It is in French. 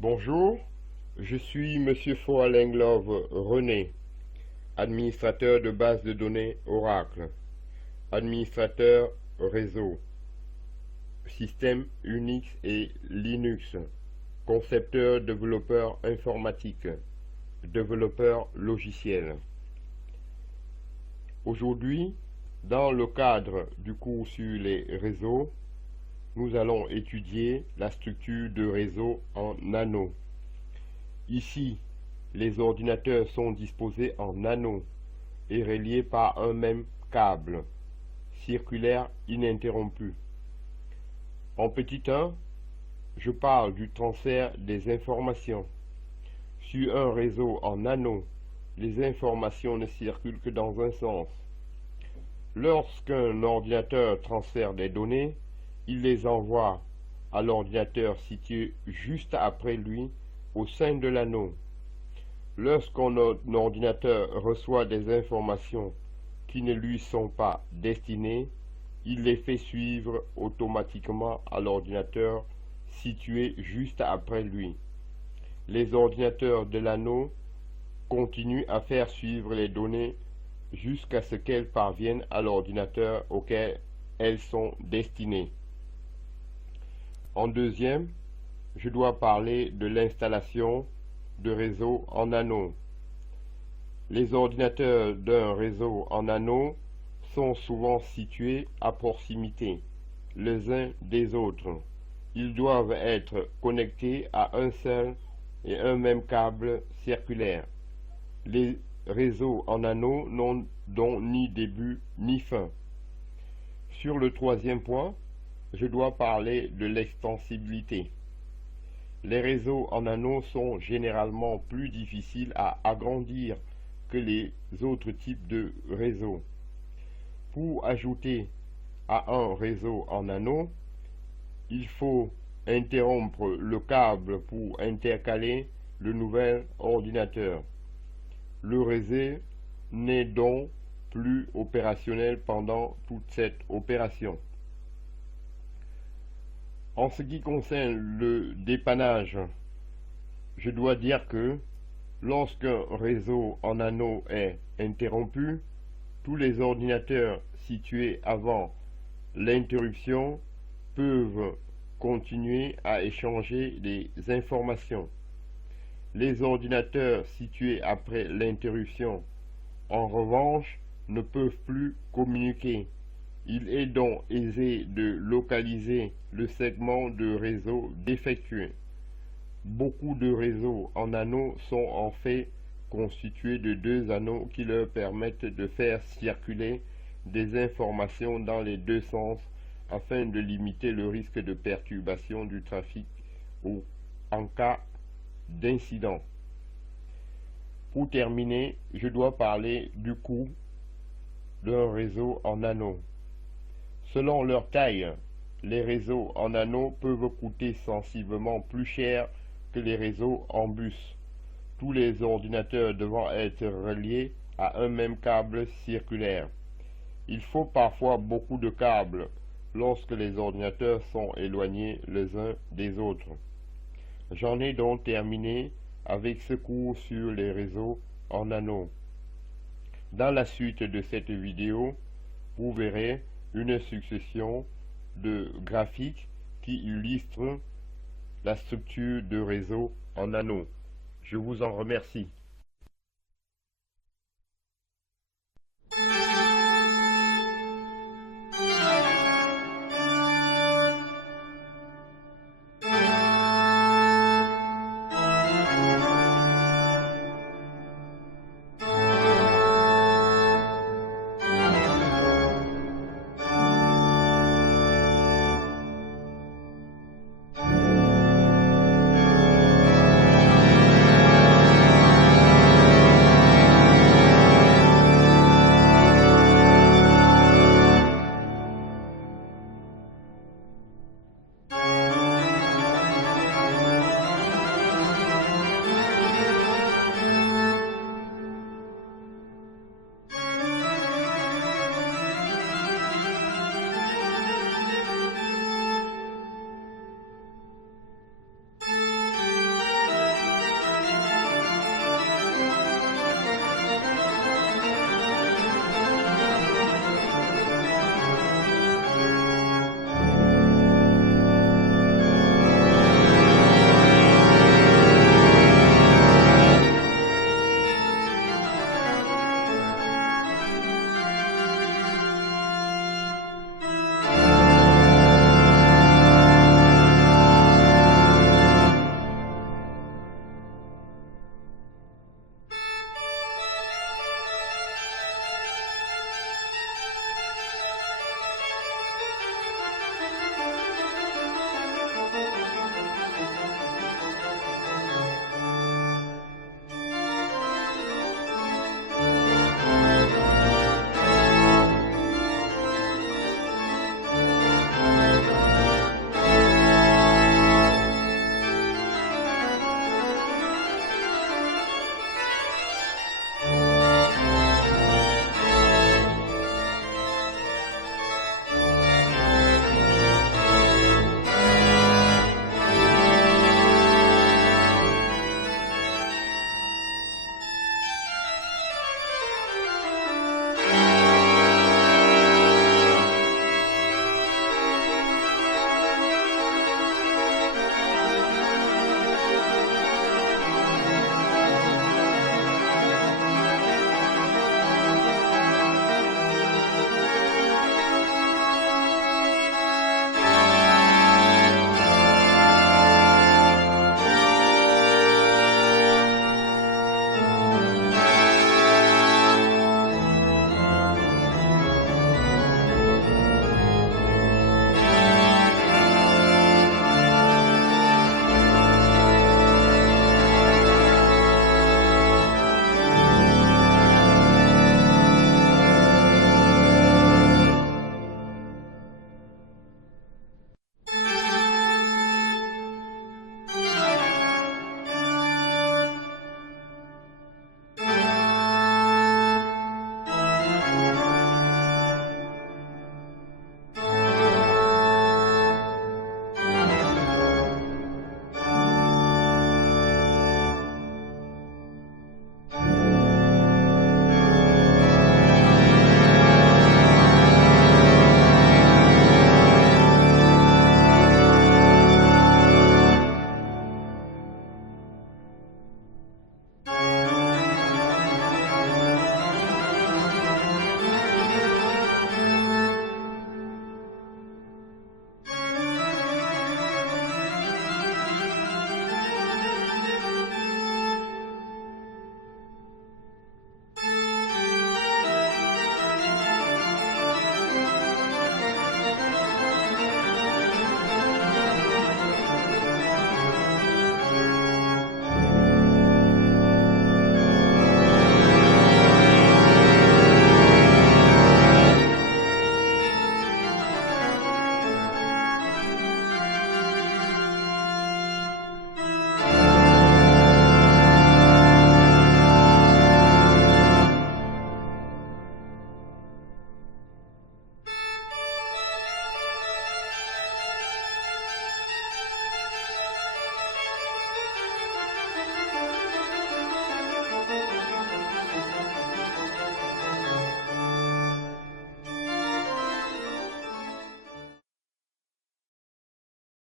Bonjour, je suis Monsieur Foalenglove René, administrateur de base de données Oracle, administrateur réseau, système Unix et Linux, concepteur développeur informatique, développeur logiciel. Aujourd'hui, dans le cadre du cours sur les réseaux, nous allons étudier la structure de réseau en anneaux. Ici, les ordinateurs sont disposés en anneaux et reliés par un même câble circulaire ininterrompu. En petit 1, je parle du transfert des informations. Sur un réseau en anneaux, les informations ne circulent que dans un sens. Lorsqu'un ordinateur transfère des données, il les envoie à l'ordinateur situé juste après lui au sein de l'anneau. Lorsqu'un ordinateur reçoit des informations qui ne lui sont pas destinées, il les fait suivre automatiquement à l'ordinateur situé juste après lui. Les ordinateurs de l'anneau continuent à faire suivre les données jusqu'à ce qu'elles parviennent à l'ordinateur auquel elles sont destinées. En deuxième, je dois parler de l'installation de réseaux en anneaux. Les ordinateurs d'un réseau en anneaux sont souvent situés à proximité les uns des autres. Ils doivent être connectés à un seul et un même câble circulaire. Les réseaux en anneaux n'ont donc ni début ni fin. Sur le troisième point, je dois parler de l'extensibilité. Les réseaux en anneaux sont généralement plus difficiles à agrandir que les autres types de réseaux. Pour ajouter à un réseau en anneaux, il faut interrompre le câble pour intercaler le nouvel ordinateur. Le réseau n'est donc plus opérationnel pendant toute cette opération. En ce qui concerne le dépannage, je dois dire que lorsqu'un réseau en anneaux est interrompu, tous les ordinateurs situés avant l'interruption peuvent continuer à échanger des informations. Les ordinateurs situés après l'interruption, en revanche, ne peuvent plus communiquer. Il est donc aisé de localiser le segment de réseau défectueux. Beaucoup de réseaux en anneaux sont en fait constitués de deux anneaux qui leur permettent de faire circuler des informations dans les deux sens afin de limiter le risque de perturbation du trafic en cas d'incident. Pour terminer, je dois parler du coût d'un réseau en anneaux. Selon leur taille, les réseaux en anneaux peuvent coûter sensiblement plus cher que les réseaux en bus, tous les ordinateurs devant être reliés à un même câble circulaire. Il faut parfois beaucoup de câbles lorsque les ordinateurs sont éloignés les uns des autres. J'en ai donc terminé avec ce cours sur les réseaux en anneaux. Dans la suite de cette vidéo, vous verrez une succession de graphiques qui illustrent la structure de réseau en anneaux. Je vous en remercie.